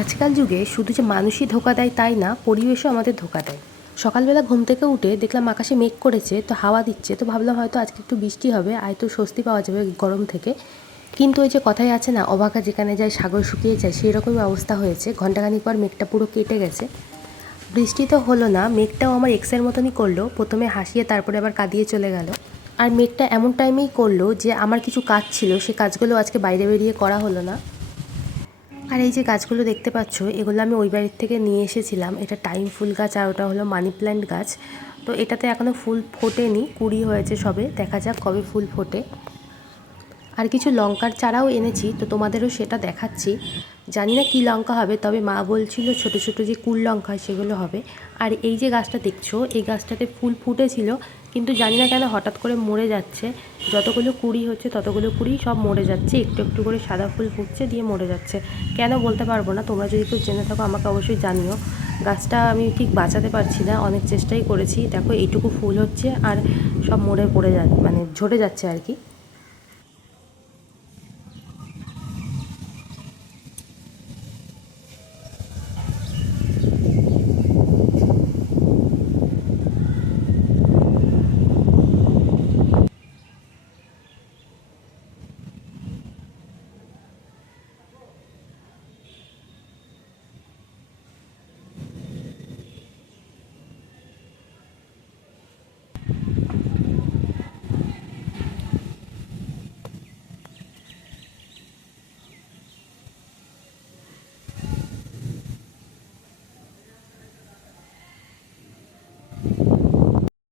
আজকাল যুগে শুধু যে মানুষই ধোকা দেয় তাই না, পরিবেশও আমাদের ধোকা দেয়। সকালবেলা ঘুম থেকে উঠে দেখলাম আকাশে মেঘ করেছে, তো হাওয়া দিচ্ছে, তো ভাবলাম হয়তো আজকে একটু বৃষ্টি হবে, আয় তো স্বস্তি পাওয়া যাবে গরম থেকে। কিন্তু ওই যে কথাই আছে না, অবাকা যেখানে যায় সাগর শুকিয়ে যায় সেই রকমই অবস্থা হয়েছে। ঘন্টাখানিক পর মেঘটা পুরো কেটে গেছে। বৃষ্টি তো হলো না, মেঘটাও আমার এক্সের মতনই করল, প্রথমে হাসিয়ে তারপরে আবার কাঁদিয়ে চলে গেল। আর মেঘটা এমন টাইমেই করল যে আমার কিছু কাজ ছিল, সে কাজগুলো আজকে বাইরে বেরিয়ে করা হলো না। আর এই যে গাছগুলো দেখতে পাচ্ছ, এগুলো আমি ওই বাড়ির থেকে নিয়ে এসেছিলাম। এটা টাইম ফুল গাছ আর ওটা হলো মানি প্ল্যান্ট গাছ। তো এটাতে এখনও ফুল ফোটেনি, কুড়ি হয়েছে সবে। দেখা যাক কবে ফুল ফোটে। আর কিছু লঙ্কার চারাও এনেছি, তো তোমাদেরও সেটা দেখাচ্ছি। জানি না কী লঙ্কা হবে, তবে মা বলছিল ছোট ছোট যে কুল লঙ্কা সেগুলো হবে। আর এই যে গাছটা দেখছ, এই গাছটাতে ফুল ফুটেছিল, কিন্তু জানি না কেন হঠাৎ করে মরে যাচ্ছে। যতগুলো কুড়ি হচ্ছে, ততগুলো কুড়ি সব মরে যাচ্ছে, একটু একটু করে সাদা ফুল ফুটছে, দিয়ে মরে যাচ্ছে। কেন বলতে পারব না, তোমরা যদি কেউ জেনে থাকো, আমাকে অবশ্যই জানিও। গাছটা আমি ঠিক বাঁচাতে পারছি না, অনেক চেষ্টাই করেছি। দেখো, এইটুকু ফুল হচ্ছে, আর সব মরে পড়ে যা মানে ঝরে যাচ্ছে আর কি।